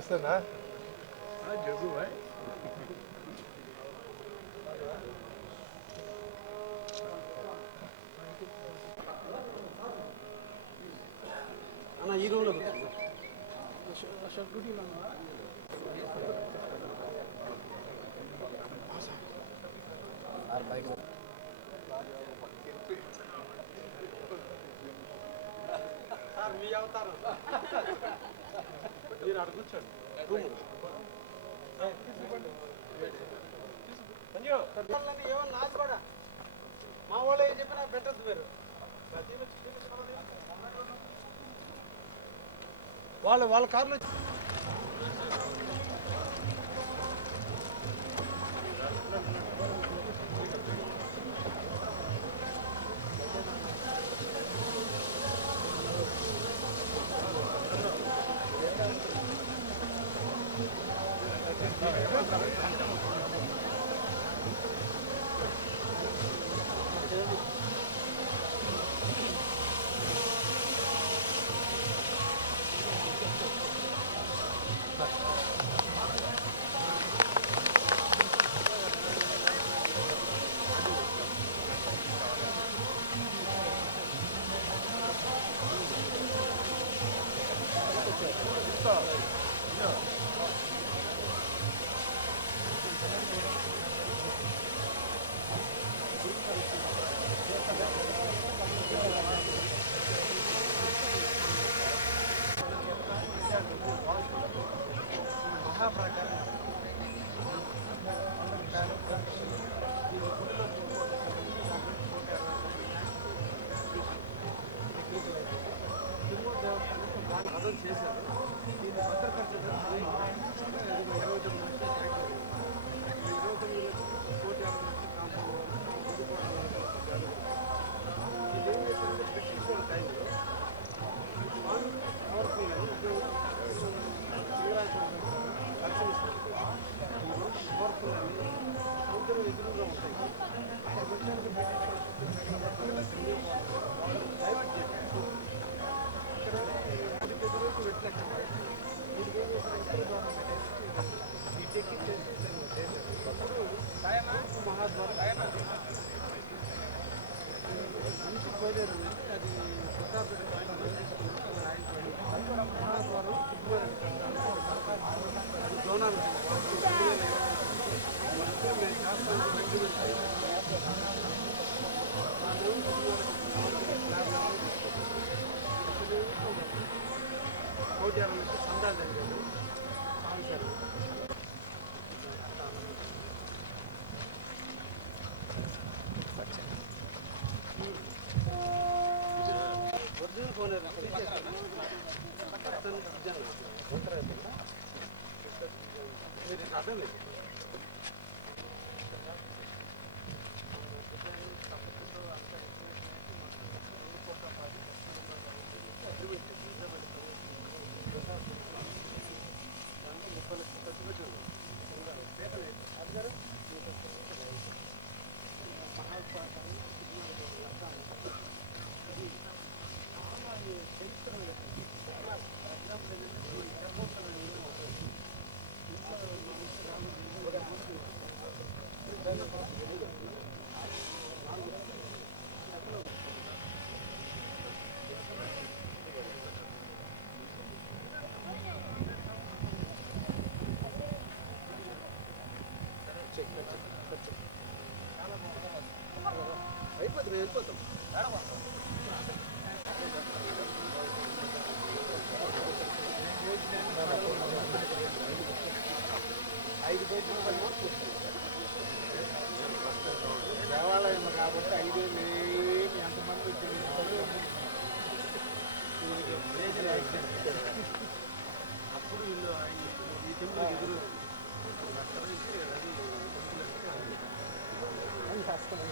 నమస్తేనా జగ్గు భాయ్ అన్న ఈ రూమ్లో బయట సార్ మీ అవతారం మీరు అడుగుచ్చాడు ఏమన్నా నాది కూడా మా వాళ్ళు ఏం చెప్పినా పెట్టద్దు మీరు వాళ్ళ కార్లో చేశారు దీన్ని భద్రపరచడం 29 కోటి ఇదేం చేశారంటే బ్రిటిష్ వాళ్ళ టైంలో పవర్ఫుల్ పవర్ఫుల్ అని సముద్రం ఎదురుగా ఉంటాయి అక్కడికి వచ్చాక బ్రిటిష్ డైవర్ట్ చేశారు మహాద్వారం మనిషి పోలేరు అది మహాద్వారం జోనాలు కోటి నుంచి సందాలు జరిగారు ఒరిజినల్ ఫోన్ మీరు అర్థం లేదు అయిపోతుంది వెళ్ళిపోతాం ఐదు పేజీలు దేవాలయం కాబట్టి 5 ఏమి ఎంతమంది వచ్చారు అప్పుడు వీళ్ళు ఈ టెంపుల్ ఎదురు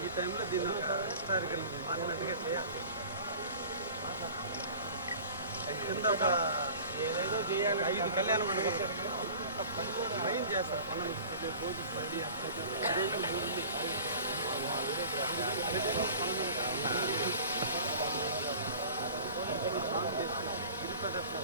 ఈ టైంలో దీన్ని హిస్టారికల్ మారినట్టుగా చేయాలి కింద ఒక ఏదేదో చేయాలి 5 కళ్యాణ మండపాలు మైన్ చేస్తారు మనం రోజు 10 గిరి ప్రదర్శన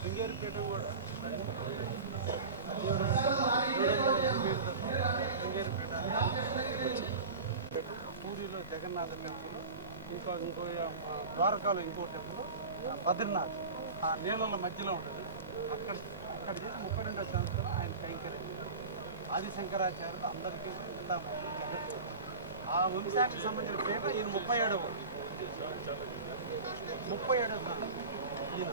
శృంగేరిపేట కూడా పూరిలో జగన్నాథ టెంపుల్, ఇంకో ద్వారకాలో ఇంకో టెంపుల్, బద్రీనాథ్ ఆ నీళ్ళ మధ్యలో ఉంటుంది. అక్కడ చేసి 32వ సంవత్సరం ఆయన కైంకర్యం. ఆదిశంకరాచార్యులు అందరికీ ఆ వంశానికి సంబంధించిన పేట ఈయన 37వ ఈయన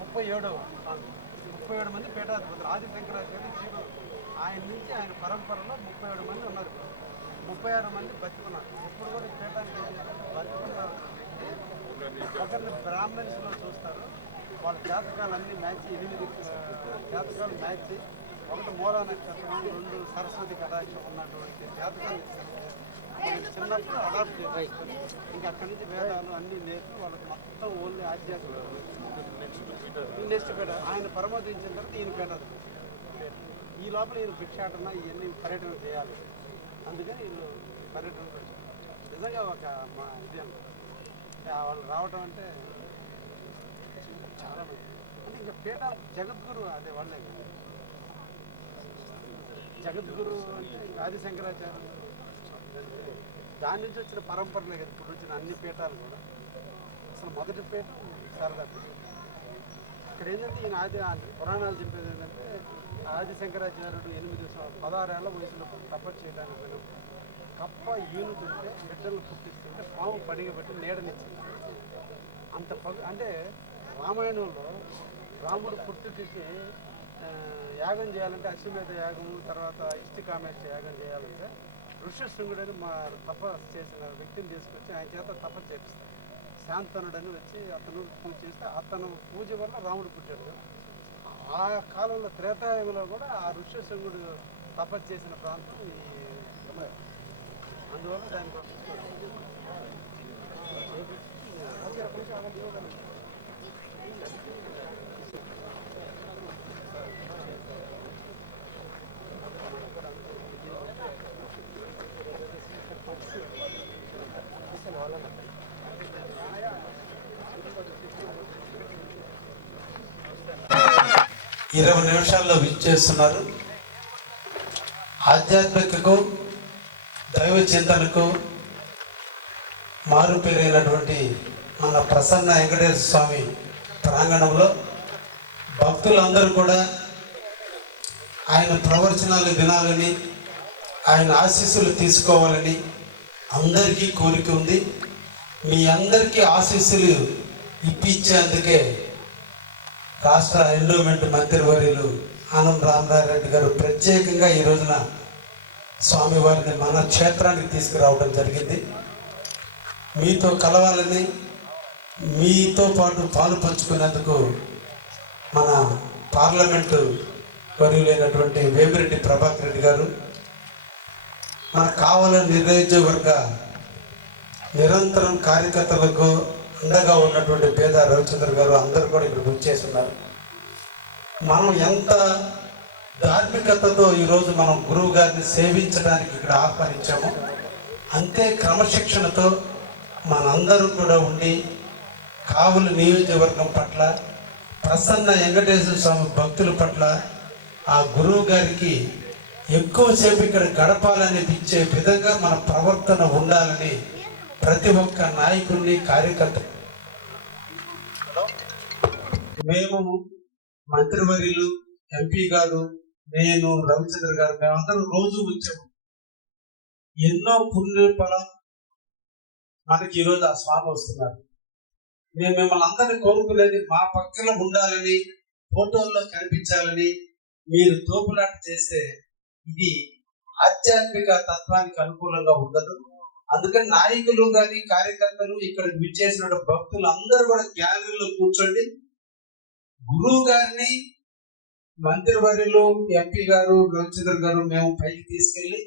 37 మంది పీఠాధిపతులు. ఆదిశంకరాచార్యులు జీవుడు. ఆయన నుంచి ఆయన పరంపరలో 37 మంది ఉన్నారు. 36 మంది బతుకున్నారు. ఇప్పుడు కూడా పీఠానికి బతుకున్నారు. ఒకరిని బ్రాహ్మణ్స్లో చూస్తారు. వాళ్ళ జాతకాలన్నీ మ్యాచ్, 8 జాతకాలు మ్యాచ్. ఒకటి మూలా నక్షత్రం, 2 సరస్వతి కటాక్షం ఉన్నటువంటి జాతకాలు చిన్నప్పుడు అడాప్ట్ చేసుకొని ఇంకా అక్కడి నుంచి వేదాలు అన్నీ నేర్పి వాళ్ళకి మొత్తం ఓన్లీ ఆధ్యాత్మిక నెక్స్ట్ పేట ఆయన పరమోదించిన తర్వాత ఈయన పేటది. ఈ లోపల ఈయన భిక్షాటన ఇవన్నీ పర్యటన చేయాలి. అందుకని వీళ్ళు పర్యటన నిజంగా ఒక మా ఇది వాళ్ళు రావటం అంటే చాలా మంది అంటే ఇంకా పీఠ జగద్గురు అదే వాళ్ళే జగద్గురు అంటే ఆదిశంకరాచార్యులు. దాని నుంచి వచ్చిన పరంపరలే కదా ఇప్పుడు వచ్చిన అన్ని పీఠాలు కూడా. అసలు మొదటి పీఠ శారదా పీఠ. ఇక్కడ ఏంటంటే ఈయన పురాణాలు చెప్పేది ఏంటంటే ఆదిశంకరాచార్యుడు 16 ఏళ్ల వయసులో తపస్సు చేయడానికి వెళ్ళినప్పుడు కప్ప ఈనుతుంటే బిడ్డలు పుట్టిస్తుంటే పాము పడిగబెట్టి నీడనిచ్చింది. అంత అంటే రామాయణంలో రాముడు పుట్టుకి యాగం చేయాలంటే అశ్వమేధ యాగం, తర్వాత ఇష్టికామేష్ట యాగం చేయాలంటే ఋష్యశృంగుడని మా తపస్సు చేసిన వ్యక్తిని తీసుకొచ్చి ఆయన చేత తపస్సు చేపిస్తారు. శాంతనుడని వచ్చి అతను పూజ చేస్తే అతను పూజ వల్ల రాముడు పుట్టాడు. ఆ కాలంలో త్రేతాయుగంలో కూడా ఆ ఋష్యశృంగుడు తపస్సు చేసిన ప్రాంతం ఈ అందువల్ల దానికి 20 నిమిషాల్లో విచ్చేస్తున్నారు. ఆధ్యాత్మికకు దైవ చింతనకు మారుపేరైనటువంటి మన ప్రసన్న వెంకటేశ్వర స్వామి ప్రాంగణంలో భక్తులందరూ కూడా ఆయన ప్రవచనాలు వినాలని, ఆయన ఆశీస్సులు తీసుకోవాలని అందరికీ కోరిక ఉంది. మీ అందరికీ ఆశీస్సులు ఇప్పించేందుకే రాష్ట్ర ఎండోమెంట్ మంత్రివర్యులు ఆనం రామనారాయణ గారు ప్రత్యేకంగా ఈ రోజున స్వామివారిని మన క్షేత్రానికి తీసుకురావడం జరిగింది. మీతో కలవాలని, మీతో పాటు పాలు పంచుకునేందుకు మన పార్లమెంటు వర్యులైనటువంటి వేమిరెడ్డి ప్రభాకర్ రెడ్డి గారు, మన కావలి నియోజకవర్గ నిరంతరం కార్యకర్తలకు అండగా ఉన్నటువంటి పేద రవిచంద్ర గారు అందరూ కూడా ఇక్కడ వచ్చేస్తున్నారు. మనం ఎంత ధార్మికతతో ఈరోజు మనం గురువు గారిని సేవించడానికి ఇక్కడ ఆహ్వానించాము, అంతే క్రమశిక్షణతో మనందరూ కూడా ఉండి కావలి నియోజకవర్గం పట్ల, ప్రసన్న వెంకటేశ్వర స్వామి భక్తుల పట్ల ఆ గురువు గారికి ఎక్కువసేపు ఇక్కడ గడపాలనిపించే విధంగా మన ప్రవర్తన ఉండాలని ప్రతి ఒక్క నాయకుడిని, కార్యకర్త మేము మంత్రివర్యులు, ఎంపీ గారు, నేను, రవిచంద్ర గారు మేమందరం రోజు వచ్చాము. ఎన్నో పుణ్యఫలం మనకి ఈరోజు ఆ స్వామి వస్తున్నారు. మేము మిమ్మల్ని అందరినీ కోరుకునేది మా పక్కన ఉండాలని, ఫోటోల్లో కనిపించాలని మీరు తోపులాట చేస్తే ఇది ఆధ్యాత్మిక తత్వానికి అనుకూలంగా ఉండదు. అందుకని నాయకులు కానీ కార్యకర్తలు ఇక్కడ విచ్చేసిన భక్తులు అందరూ కూడా గ్యాలరీలో కూర్చోండి. గురువు గారిని మంత్రివర్యులు ఎంపీ గారు రవిచంద్ర గారు మేము పైకి తీసుకెళ్లి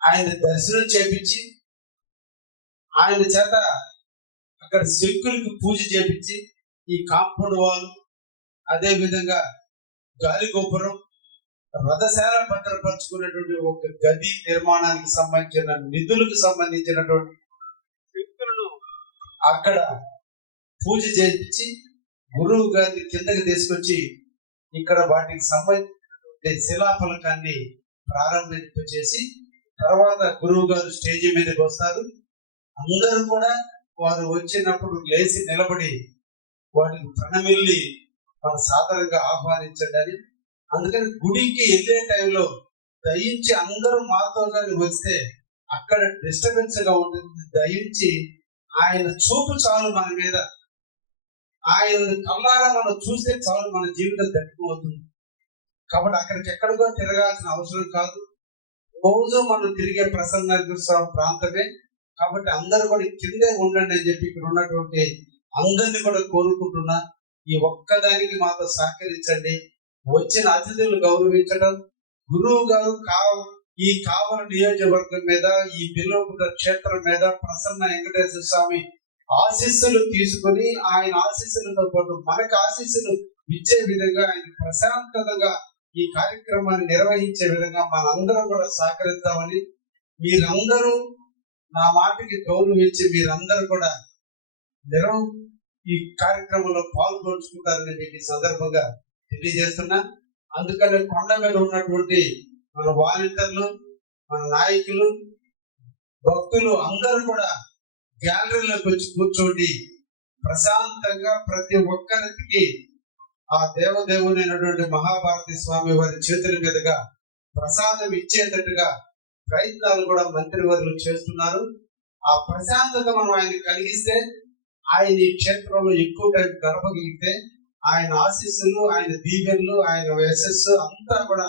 ఆయన దర్శనం చేపించి ఆయన చేత అక్కడ శంకులకి పూజ చేపించి ఈ కాంపౌండ్ వాల్, అదే విధంగా గాలి గోపురం, రథశాల భద్రపరుచుకున్నటువంటి ఒక గది నిర్మాణానికి సంబంధించిన నిధులకు సంబంధించినటువంటి శంకులను అక్కడ పూజ చేపించి గురువు గారిని కిందకి తీసుకొచ్చి ఇక్కడ వాటికి సంబంధించిన శిలాఫలకాన్ని ప్రారంభింపచేసి తర్వాత గురువు గారు స్టేజీ మీదకి వస్తారు. అందరూ కూడా వారు వచ్చినప్పుడు లేచి నిలబడి వాటిని ప్రణమిల్లి మన సాధారణంగా ఆహ్వానించండి. అందుకని గుడికి వెళ్ళే టైంలో దయించి అందరూ మాతో కానీ వస్తే అక్కడ డిస్టర్బెన్స్ గా ఉంటుంది. దయించి ఆయన చూపు చాలు మన మీద, ఆయన కళ్ళారా మనం చూస్తే చాలు మన జీవితం దక్కిపోతుంది. కాబట్టి అక్కడికి ఎక్కడికో తిరగాల్సిన అవసరం కాదు. రోజు మనం తిరిగే ప్రసన్న స్వామి ప్రాంతమే. కాబట్టి అందరూ కూడా కిందే ఉండండి అని చెప్పి ఇక్కడ ఉన్నటువంటి అందరినీ కూడా కోరుకుంటున్నా. ఈ ఒక్కదానికి మాతో సహకరించండి. వచ్చిన అతిథులు గౌరవించడం, గురువు గారు ఈ కావల నియోజకవర్గం మీద, ఈ బిల్వపుర క్షేత్రం మీద ప్రసన్న వెంకటేశ్వర స్వామి ఆశీస్సులు తీసుకుని ఆయన ఆశీస్సులతో పాటు మనకు ఆశీస్సులు ఇచ్చే విధంగా ఆయన ప్రశాంతంగా ఈ కార్యక్రమాన్ని నిర్వహించే విధంగా మనందరం కూడా సహకరిద్దామని, మీరందరూ నా మాటకి గౌరవించి మీరందరూ కూడా ఈ కార్యక్రమంలో పాల్గొంచుకుంటారని మీకు ఈ సందర్భంగా తెలియజేస్తున్నా. అందుకని కొండ మీద ఉన్నటువంటి మన వాలంటీర్లు, మన నాయకులు, భక్తులు అందరూ కూడా గ్యాలరీలోకి వచ్చి కూర్చోండి. ప్రశాంతంగా ప్రతి ఒక్కరికి ఆ దేవదేవునైనటువంటి మహాభారతి స్వామి వారి చేతుల మీదుగా ప్రసాదం ఇచ్చేటట్టుగా ప్రయత్నాలు కూడా మంత్రివర్యులు చేస్తున్నారు. ఆ ప్రశాంతత మనం ఆయన కలిగిస్తే, ఆయన ఈ క్షేత్రంలో ఎక్కువ టైం గడపగలిగితే ఆయన ఆశీస్సులు, ఆయన దీవెనలు, ఆయన యశస్సు అంతా కూడా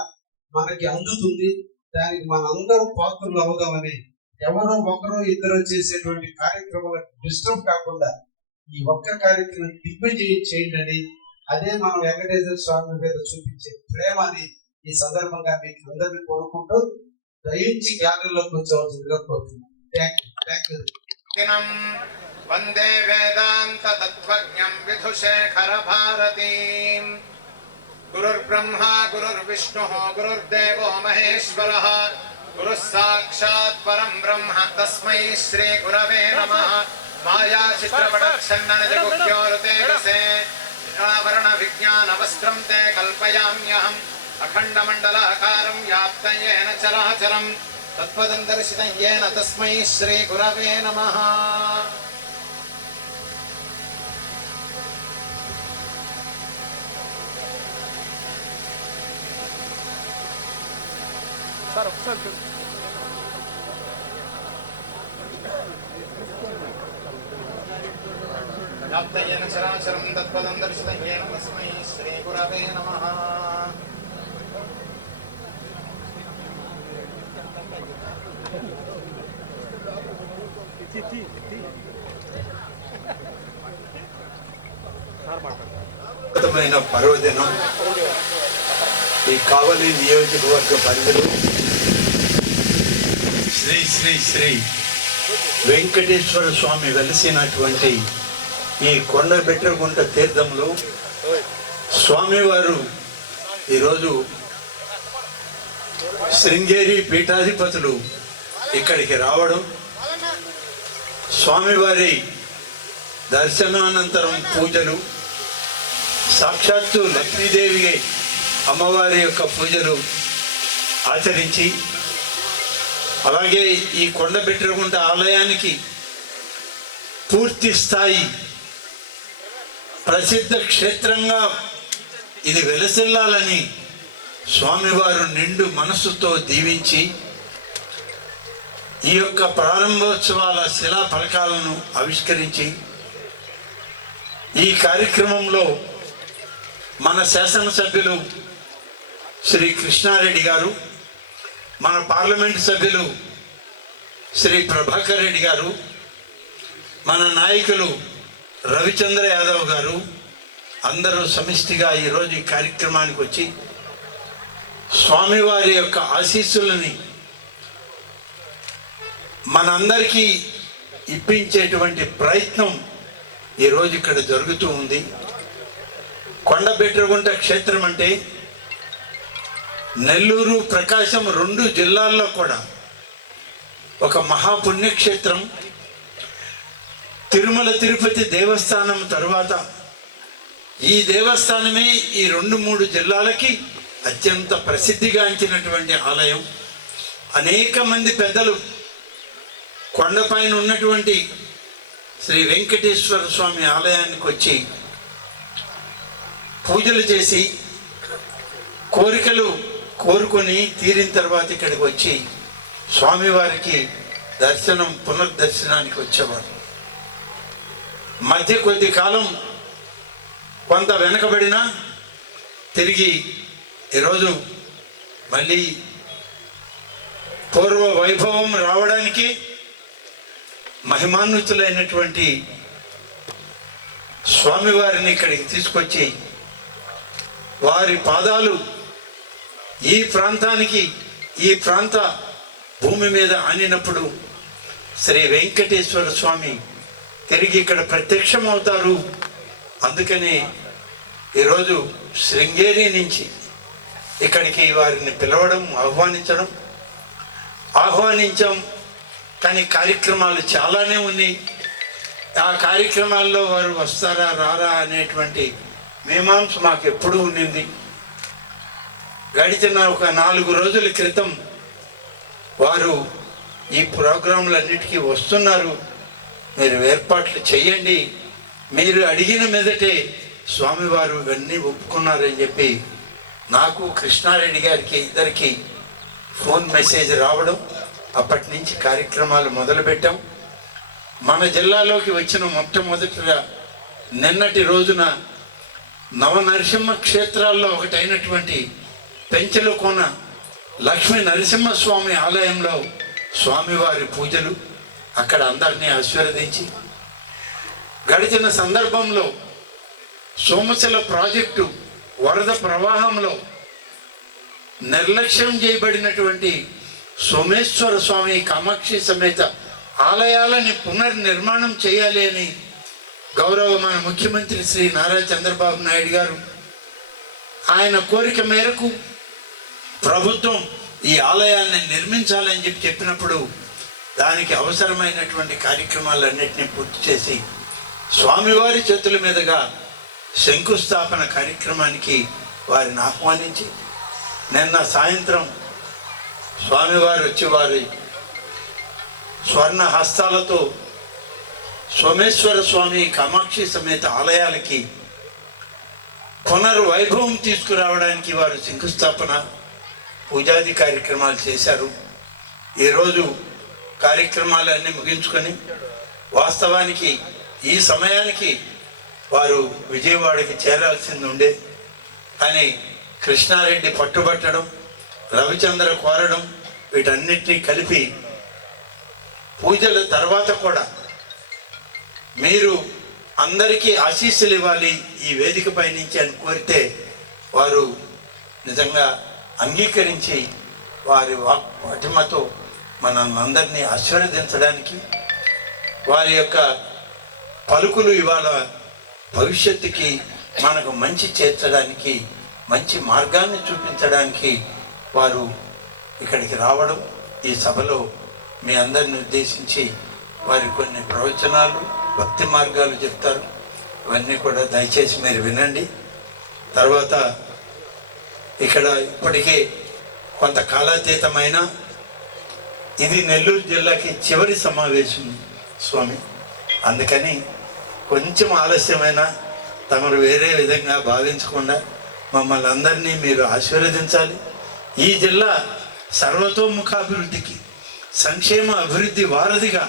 మనకి అందుతుంది. దానికి మనందరూ పాత్రలు అవుదామని, ఎవరో ఒకరు ఇద్దరు చేసేటువంటి కార్యక్రమాలకు డిస్టర్బ్ కాకుండా ఈ ఒక్క కార్యక్రమం దిగ్విజయం చేయండి. అదే మనం వెంకటేశ్వర స్వామి మీద చూపించే ప్రేమ అని ఈ సందర్భంగా మీకు అందరినీ కోరుకుంటూ దయించి గ్యాలరీలో కూర్చోవలసిందిగా కోరుతున్నాను. Thank you. వందే వేదాంత తత్వజ్ఞం విధుశేఖర భారతీం. గురుర్బ్రహ్మా గురుర్విష్ణుః గురుర్దేవో మహేశ్వరః గురుః సాక్షాత్ పరం బ్రహ్మ తస్మై శ్రీ గురవే నమః. మాయా చిత్రపటఛన్నన జగుఖ్యోరుతే విసే విరావరణ విజ్ఞాన వస్త్రం తే కల్పయామ్యహం. అఖండ మండలాకారం వ్యాప్తం యేన చరాచరం తత్పదం దర్శితం యేన తస్మై శ్రీ గురవే నమః. సార్ ఒకసారి వ్యాప్తం యేన చరాచరం తత్పదం దర్శితం యేన తస్మై శ్రీ గురవే నమః. అద్భుతమైన పర్వదినం. ఈ కావలి నియోజకవర్గ పరిధిలో శ్రీ శ్రీ శ్రీ వెంకటేశ్వర స్వామి వెలసినటువంటి ఈ కొండ బెట్రగుంట తీర్థంలో స్వామివారు ఈరోజు శృంగేరి పీఠాధిపతులు ఇక్కడికి రావడం, స్వామివారి దర్శనానంతరం పూజలు, సాక్షాత్తు లక్ష్మీదేవి అమ్మవారి యొక్క పూజలు ఆచరించి, అలాగే ఈ కొండ బెట్రగుంట ఆలయానికి పూర్తి స్థాయి ప్రసిద్ధ క్షేత్రంగా ఇది వెలసిల్లాలని స్వామివారు నిండు మనస్సుతో దీవించి ఈ యొక్క ప్రారంభోత్సవాల శిలా ఫలకాలను ఆవిష్కరించి ఈ కార్యక్రమంలో మన శాసనసభ్యులు శ్రీ కృష్ణారెడ్డి గారు, మన పార్లమెంటు సభ్యులు శ్రీ ప్రభాకర్ రెడ్డి గారు, మన నాయకులు రవిచంద్ర యాదవ్ గారు అందరూ సమిష్టిగా ఈరోజు ఈ కార్యక్రమానికి వచ్చి స్వామివారి యొక్క ఆశీస్సులని మనందరికీ ఇప్పించేటువంటి ప్రయత్నం ఈరోజు ఇక్కడ జరుగుతూ ఉంది. కొండబెట్రగుంట క్షేత్రం అంటే నెల్లూరు, ప్రకాశం 2 జిల్లాల్లో కూడా ఒక మహాపుణ్యక్షేత్రం. తిరుమల తిరుపతి దేవస్థానం తరువాత ఈ దేవస్థానమే ఈ 2-3 జిల్లాలకి అత్యంత ప్రసిద్ధిగాంచినటువంటి ఆలయం. అనేక మంది పెద్దలు కొండపైన ఉన్నటువంటి శ్రీ వెంకటేశ్వర స్వామి ఆలయానికి వచ్చి పూజలు చేసి కోరికలు కోరుకొని తీరిన తర్వాత ఇక్కడికి వచ్చి స్వామివారికి దర్శనం, పునర్దర్శనానికి వచ్చేవారు. మధ్య కొద్ది కాలం కొంత వెనకబడినా తిరిగి ఈరోజు మళ్ళీ పూర్వ వైభవం రావడానికి మహిమాన్వితులైనటువంటి స్వామివారిని ఇక్కడికి తీసుకొచ్చి వారి పాదాలు ఈ ప్రాంతానికి, ఈ ప్రాంత భూమి మీద ఆనినప్పుడు శ్రీ వెంకటేశ్వర స్వామి తిరిగి ఇక్కడ ప్రత్యక్షమవుతారు. అందుకని ఈరోజు శృంగేరి నుంచి ఇక్కడికి వారిని పిలవడం, ఆహ్వానించాం. కానీ కార్యక్రమాలు చాలానే ఉన్నాయి. ఆ కార్యక్రమాల్లో వారు వస్తారా రారా అనేటువంటి మీమాంస మాకు ఎప్పుడూ ఉండింది. గడిచిన ఒక 4 రోజుల క్రితం వారు ఈ ప్రోగ్రాంలన్నిటికీ వస్తున్నారు, మీరు ఏర్పాట్లు చేయండి, మీరు అడిగిన మీదటే స్వామివారు ఇవన్నీ ఒప్పుకున్నారని చెప్పి నాకు, కృష్ణారెడ్డి గారికి ఇద్దరికి ఫోన్ మెసేజ్ రావడం, అప్పటి నుంచి కార్యక్రమాలు మొదలుపెట్టాం. మన జిల్లాలోకి వచ్చిన మొట్టమొదటిగా నిన్నటి రోజున నవనరసింహ క్షేత్రాల్లో ఒకటైనటువంటి పెంచలకోన లక్ష్మీ నరసింహస్వామి ఆలయంలో స్వామివారి పూజలు, అక్కడ అందరినీ ఆశీర్వదించి గడిచిన సందర్భంలో సోమశిల ప్రాజెక్టు వరద ప్రవాహంలో నిర్లక్ష్యం చేయబడినటువంటి సోమేశ్వర స్వామి, కామాక్షి సమేత ఆలయాలని పునర్నిర్మాణం చేయాలి అని గౌరవ మన ముఖ్యమంత్రి శ్రీ నారా చంద్రబాబు నాయుడు గారు ఆయన కోరిక మేరకు ప్రభుత్వం ఈ ఆలయాన్ని నిర్మించాలని చెప్పినప్పుడు దానికి అవసరమైనటువంటి కార్యక్రమాలన్నింటినీ పూర్తి చేసి స్వామివారి చేతుల మీదుగా శంకుస్థాపన కార్యక్రమానికి వారిని ఆహ్వానించి నిన్న సాయంత్రం స్వామివారు వచ్చి వారి స్వర్ణ హస్తాలతో సోమేశ్వర స్వామి, కామాక్షి సమేత ఆలయాలకి పునర్వైభవం తీసుకురావడానికి వారు శంకుస్థాపన, పూజాది కార్యక్రమాలు చేశారు. ఈరోజు కార్యక్రమాలన్నీ ముగించుకొని వాస్తవానికి ఈ సమయానికి వారు విజయవాడకి చేరాల్సింది ఉండే, కానీ కృష్ణారెడ్డి పట్టుబట్టడం, రవిచంద్ర కోరడం, వీటన్నిటినీ కలిపి పూజల తర్వాత కూడా మీరు అందరికీ ఆశీస్సులు ఇవ్వాలి ఈ వేదికపై నుంచి అని కోరితే వారు నిజంగా అంగీకరించి వారి వాక్పటిమతో మనందరినీ ఆశీర్వదించడానికి, వారి యొక్క పలుకులు ఇవాళ భవిష్యత్తుకి మనకు మంచి చేర్చడానికి, మంచి మార్గాన్ని చూపించడానికి వారు ఇక్కడికి రావడం, ఈ సభలో మీ అందరిని ఉద్దేశించి వారి కొన్ని ప్రవచనాలు, భక్తి మార్గాలు చెప్తారు. ఇవన్నీ కూడా దయచేసి మీరు వినండి. తర్వాత ఇక్కడ ఇప్పటికే కొంత కాలాతీతమైన ఇది నెల్లూరు జిల్లాకి చివరి సమావేశం స్వామి, అందుకని కొంచెం ఆలస్యమైన తమరు వేరే విధంగా భావించకుండా మమ్మల్ని అందరినీ మీరు ఆశీర్వదించాలి. ఈ జిల్లా సర్వతోముఖాభివృద్ధికి, సంక్షేమ అభివృద్ధి వారధిగా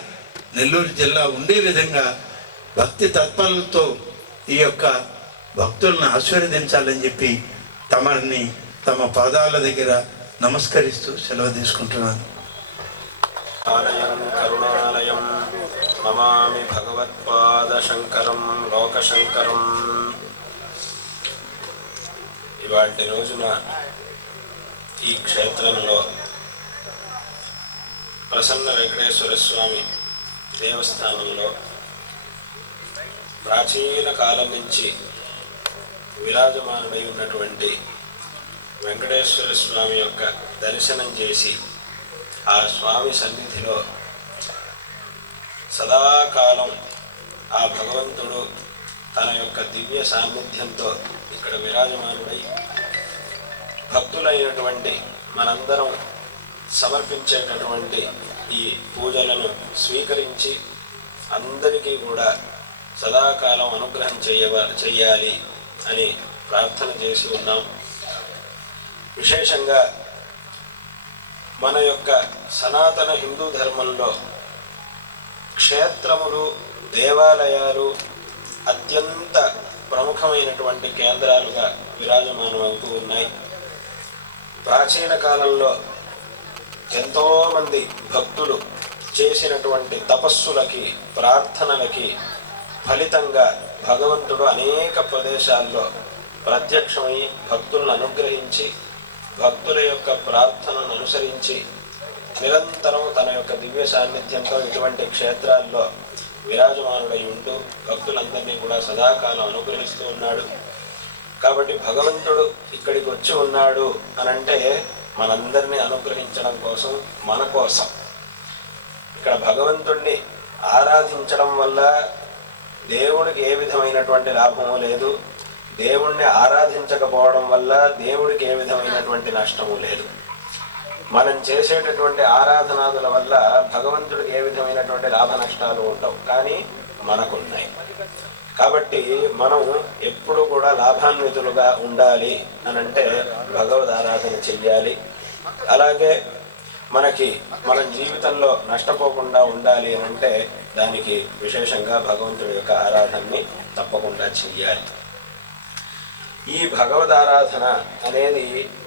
నెల్లూరు జిల్లా ఉండే విధంగా భక్తి తత్పరులతో ఈ యొక్క భక్తులను ఆశీర్వదించాలని చెప్పి తమని తమ పాదాల దగ్గర నమస్కరిస్తూ సెలవు తీసుకుంటున్నాను. ఆలయం కరుణాలయం నమామి భగవత్పాదశంకరం లోకశంకరం. ఇవాటి రోజున ఈ క్షేత్రంలో ప్రసన్న వెంకటేశ్వర స్వామి దేవస్థానంలో ప్రాచీన కాలం నుంచి విరాజమానుడై ఉన్నటువంటి వెంకటేశ్వర స్వామి యొక్క దర్శనం చేసి ఆ స్వామి సన్నిధిలో సదాకాలం ఆ భగవంతుడు తన యొక్క దివ్య సాన్నిధ్యంతో ఇక్కడ విరాజమానుడై భక్తులైనటువంటి మనందరం సమర్పించేటటువంటి ఈ పూజలను స్వీకరించి అందరికీ కూడా సదాకాలం అనుగ్రహం చెయ్యాలి అని ప్రార్థన చేసి ఉన్నాం. విశేషంగా మన యొక్క సనాతన హిందూ ధర్మంలో క్షేత్రములు, దేవాలయాలు అత్యంత ప్రముఖమైనటువంటి కేంద్రాలుగా విరాజమానమవుతూ ఉన్నాయి. ప్రాచీన కాలంలో ఎంతోమంది భక్తులు చేసినటువంటి తపస్సులకి, ప్రార్థనలకి ఫలితంగా భగవంతుడు అనేక ప్రదేశాల్లో ప్రత్యక్షమై భక్తులను అనుగ్రహించి భక్తుల యొక్క ప్రార్థనను అనుసరించి నిరంతరం తన యొక్క దివ్య సాన్నిధ్యంతో ఇటువంటి క్షేత్రాల్లో విరాజమానుడై ఉంటూ భక్తులందరినీ కూడా సదాకాలం అనుగ్రహిస్తూ ఉన్నాడు. కాబట్టి భగవంతుడు ఇక్కడికి వచ్చి ఉన్నాడు అనంటే మనందరినీ అనుగ్రహించడం కోసం, మన కోసం. ఇక్కడ భగవంతుణ్ణి ఆరాధించడం వల్ల దేవుడికి ఏ విధమైనటువంటి లాభము లేదు, దేవుణ్ణి ఆరాధించకపోవడం వల్ల దేవుడికి ఏ విధమైనటువంటి నష్టము లేదు. మనం చేసేటటువంటి ఆరాధనాదుల వల్ల భగవంతుడికి ఏ విధమైనటువంటి లాభ నష్టాలు ఉండవు, కానీ మనకున్నాయి. కాబట్టి మనం ఎప్పుడు కూడా లాభాన్వితులుగా ఉండాలి అనంటే భగవద్ ఆరాధన చెయ్యాలి. అలాగే మన జీవితంలో నష్టపోకుండా ఉండాలి అనంటే దానికి విశేషంగా భగవంతుడి యొక్క ఆరాధనని తప్పకుండా చెయ్యాలి. ఈ భగవద్ ఆరాధన అనేది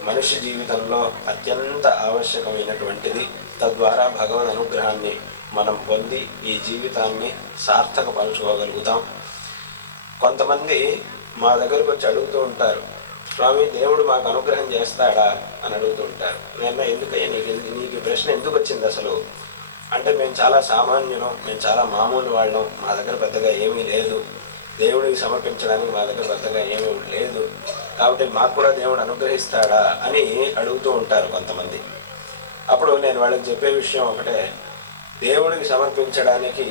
మనిషి జీవితంలో అత్యంత ఆవశ్యకమైనటువంటిది. తద్వారా భగవద్ అనుగ్రహాన్ని మనం పొంది ఈ జీవితాన్ని సార్థకపరచుకోగలుగుతాం. కొంతమంది మా దగ్గరకు వచ్చి అడుగుతూ ఉంటారు, స్వామి దేవుడు మాకు అనుగ్రహం చేస్తాడా అని అడుగుతూ ఉంటారు. నేను ఎందుకయ్యా నీకు ప్రశ్న ఎందుకు వచ్చింది అసలు అంటే, మేము చాలా సామాన్యులం, మేము చాలా మామూలు వాళ్ళం, మా దగ్గర పెద్దగా ఏమీ లేదు, దేవుడికి సమర్పించడానికి మా దగ్గర పెద్దగా ఏమీ లేదు, కాబట్టి మాకు కూడా దేవుడు అనుగ్రహిస్తాడా అని అడుగుతూ ఉంటారు కొంతమంది. అప్పుడు నేను వాళ్ళకి చెప్పే విషయం ఒకటే, దేవుడికి సమర్పించడానికి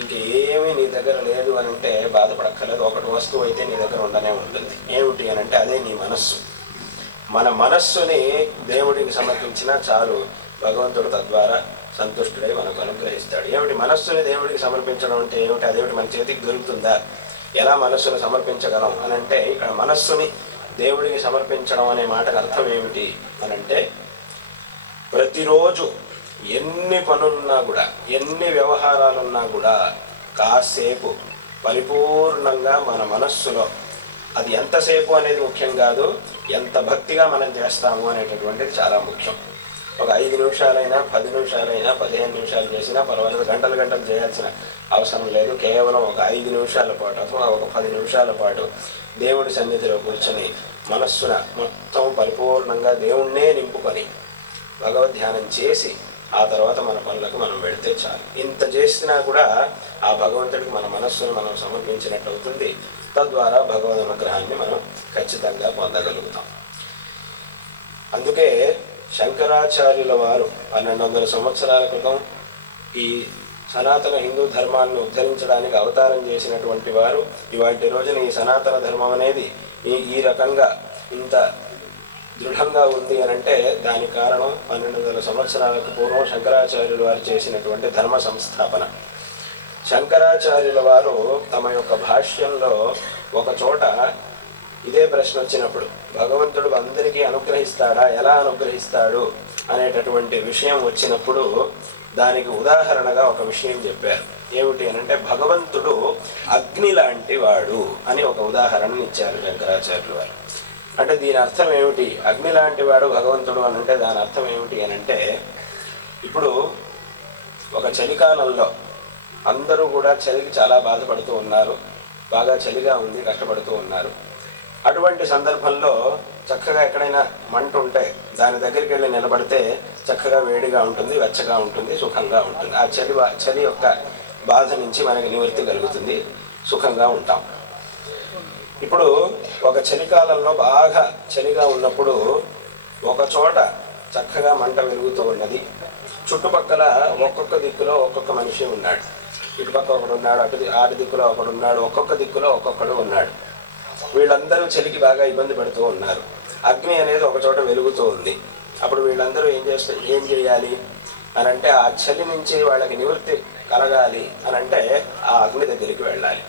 ఇంక ఏమీ నీ దగ్గర లేదు అని అంటే బాధపడక్కర్లేదు. ఒకటి వస్తువు అయితే నీ దగ్గర ఉండనే ఉంటుంది. ఏమిటి అని అంటే అదే నీ మనస్సు. మన మనస్సుని దేవుడికి సమర్పించినా చాలు, భగవంతుడు తద్వారా సంతుష్టుడై మనకు అనుగ్రహిస్తాడు. ఏమిటి మనస్సుని దేవుడికి సమర్పించడం అంటే ఏమిటి? అదేమిటి మన చేతికి దొరుకుతుందా? ఎలా మనస్సును సమర్పించగలం అని అంటే, ఇక్కడ మనస్సుని దేవుడికి సమర్పించడం అనే మాటకు అర్థం ఏమిటి అని అంటే, ప్రతిరోజు ఎన్ని పనులున్నా కూడా, ఎన్ని వ్యవహారాలున్నా కూడా కాసేపు పరిపూర్ణంగా మన మనస్సులో, అది ఎంతసేపు అనేది ముఖ్యం కాదు, ఎంత భక్తిగా మనం చేస్తాము అనేటటువంటిది చాలా ముఖ్యం. ఒక 5 నిమిషాలైనా 10 నిమిషాలైనా 15 నిమిషాలు చేసినా పర్వాలేదు, గంటలు గంటలు చేయాల్సిన అవసరం లేదు. కేవలం ఒక 5 నిమిషాల పాటు అథవా ఒక 10 నిమిషాల పాటు దేవుడి సన్నిధిలో కూర్చొని మనస్సున మొత్తం పరిపూర్ణంగా దేవుణ్ణే నింపుకొని భగవద్ధ్యానం చేసి ఆ తర్వాత మన పనులకు మనం వెళితే చాలు. ఇంత చేసినా కూడా ఆ భగవంతుడికి మన మనస్సును మనం సమర్పించినట్టు అవుతుంది. తద్వారా భగవద్ అనుగ్రహాన్ని మనం ఖచ్చితంగా పొందగలుగుతాం. అందుకే శంకరాచార్యుల వారు 1200 సంవత్సరాల క్రితం ఈ సనాతన హిందూ ధర్మాన్ని ఉద్ధరించడానికి అవతారం చేసినటువంటి వారు ఇవాటి రోజున ఈ సనాతన ధర్మం అనేది ఈ రకంగా ఇంత దృఢంగా ఉంది అని అంటే దానికి కారణం 1200 సంవత్సరాలకు పూర్వం శంకరాచార్యుల వారు చేసినటువంటి ధర్మ సంస్థాపన. శంకరాచార్యుల వారు తమ యొక్క భాష్యంలో ఒక చోట ఇదే ప్రశ్న వచ్చినప్పుడు, భగవంతుడు అందరికీ అనుగ్రహిస్తాడా, ఎలా అనుగ్రహిస్తాడు అనేటటువంటి విషయం వచ్చినప్పుడు దానికి ఉదాహరణగా ఒక విషయం చెప్పారు. ఏమిటి అని అంటే భగవంతుడు అగ్ని లాంటి వాడు అని ఒక ఉదాహరణ ఇచ్చారు శంకరాచార్యులు వారు. అంటే దీని అర్థం ఏమిటి? అగ్ని లాంటి వాడు భగవంతుడు అని అంటే దాని అర్థం ఏమిటి అని అంటే, ఇప్పుడు ఒక చలికాలంలో అందరూ కూడా చలికి చాలా బాధపడుతూ ఉన్నారు, బాగా చలిగా ఉంది, కష్టపడుతూ ఉన్నారు. అటువంటి సందర్భంలో చక్కగా ఎక్కడైనా మంట ఉంటే దాని దగ్గరికి వెళ్ళి నిలబడితే చక్కగా వేడిగా ఉంటుంది, వెచ్చగా ఉంటుంది, సుఖంగా ఉంటుంది. ఆ చలి యొక్క బాధ నుంచి మనకి నివృత్తి కలుగుతుంది, సుఖంగా ఉంటాం. ఇప్పుడు ఒక చలికాలంలో బాగా చలిగా ఉన్నప్పుడు ఒక చోట చక్కగా మంట వెలుగుతూ ఉన్నది. చుట్టుపక్కల ఒక్కొక్క దిక్కులో ఒక్కొక్క మనిషి ఉన్నాడు. ఇటుపక్క ఒకడు ఉన్నాడు, ఆరు దిక్కులో ఒకడు ఉన్నాడు, ఒక్కొక్క దిక్కులో ఒక్కొక్కడు ఉన్నాడు. వీళ్ళందరూ చలికి బాగా ఇబ్బంది పడుతూ ఉన్నారు. అగ్ని అనేది ఒక చోట వెలుగుతూ ఉంది. అప్పుడు వీళ్ళందరూ ఏం చేయాలి అని అంటే, ఆ చలి నుంచి వాళ్ళకి నివృత్తి కలగాలి అని అంటే ఆ అగ్ని దగ్గరికి వెళ్ళాలి.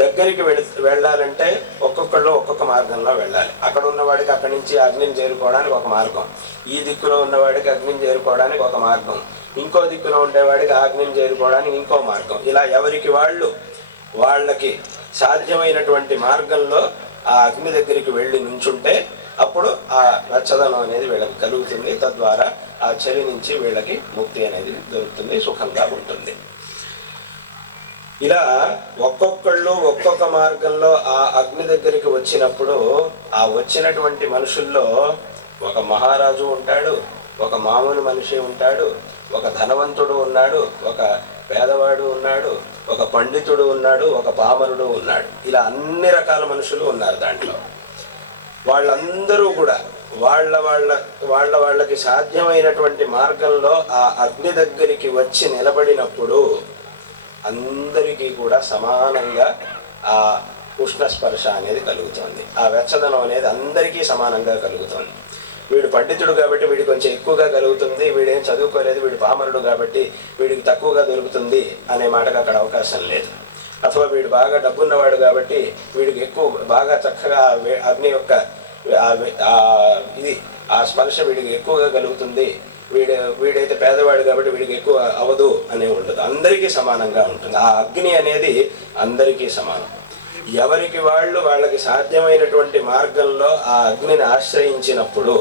దగ్గరికి వెళ్ళాలంటే ఒక్కొక్కళ్ళు ఒక్కొక్క మార్గంలో వెళ్ళాలి. అక్కడ ఉన్నవాడికి అక్కడి నుంచి అగ్నిని చేరుకోవడానికి ఒక మార్గం, ఈ దిక్కులో ఉన్నవాడికి అగ్నిని చేరుకోవడానికి ఒక మార్గం, ఇంకో దిక్కులో ఉండేవాడికి అగ్నిని చేరుకోవడానికి ఇంకో మార్గం. ఇలా ఎవరికి వాళ్ళకి సాధ్యమైనటువంటి మార్గంలో ఆ అగ్ని దగ్గరికి వెళ్ళి నుంచుంటే అప్పుడు ఆ వెచ్చదనం అనేది వీళ్ళకి కలుగుతుంది. తద్వారా ఆ చలి నుంచి వీళ్ళకి ముక్తి అనేది దొరుకుతుంది, సుఖంగా ఉంటుంది. ఇలా ఒక్కొక్కళ్ళు ఒక్కొక్క మార్గంలో ఆ అగ్ని దగ్గరికి వచ్చినప్పుడు ఆ వచ్చినటువంటి మనుషుల్లో ఒక మహారాజు ఉంటాడు, ఒక మామూలు మనిషి ఉంటాడు, ఒక ధనవంతుడు ఉన్నాడు, ఒక పేదవాడు ఉన్నాడు, ఒక పండితుడు ఉన్నాడు, ఒక పామరుడు ఉన్నాడు. ఇలా అన్ని రకాల మనుషులు ఉన్నారు దాంట్లో. వాళ్ళందరూ కూడా వాళ్ళకి సాధ్యమైనటువంటి మార్గంలో ఆ అగ్ని దగ్గరికి వచ్చి నిలబడినప్పుడు అందరికీ కూడా సమానంగా ఆ ఉష్ణ స్పర్శ అనేది కలుగుతుంది. ఆ వెచ్చదనం అనేది అందరికీ సమానంగా కలుగుతుంది. వీడు పండితుడు కాబట్టి వీడికి కొంచెం ఎక్కువగా కలుగుతుంది, వీడేం చదువుకోలేదు, వీడు పామరుడు కాబట్టి వీడికి తక్కువగా దొరుకుతుంది అనే మాటకు అక్కడ అవకాశం లేదు. అథవా వీడు బాగా డబ్బున్నవాడు కాబట్టి వీడికి ఎక్కువ బాగా చక్కగా అగ్ని యొక్క ఆ స్పర్శ వీడికి ఎక్కువగా కలుగుతుంది, వీడైతే పేదవాడు కాబట్టి వీడికి ఎక్కువ అవదు అనే ఉండదు. అందరికీ సమానంగా ఉంటుంది. ఆ అగ్ని అనేది అందరికీ సమానం. ఎవరికి వాళ్ళకి సాధ్యమైనటువంటి మార్గంలో ఆ అగ్నిని ఆశ్రయించినప్పుడు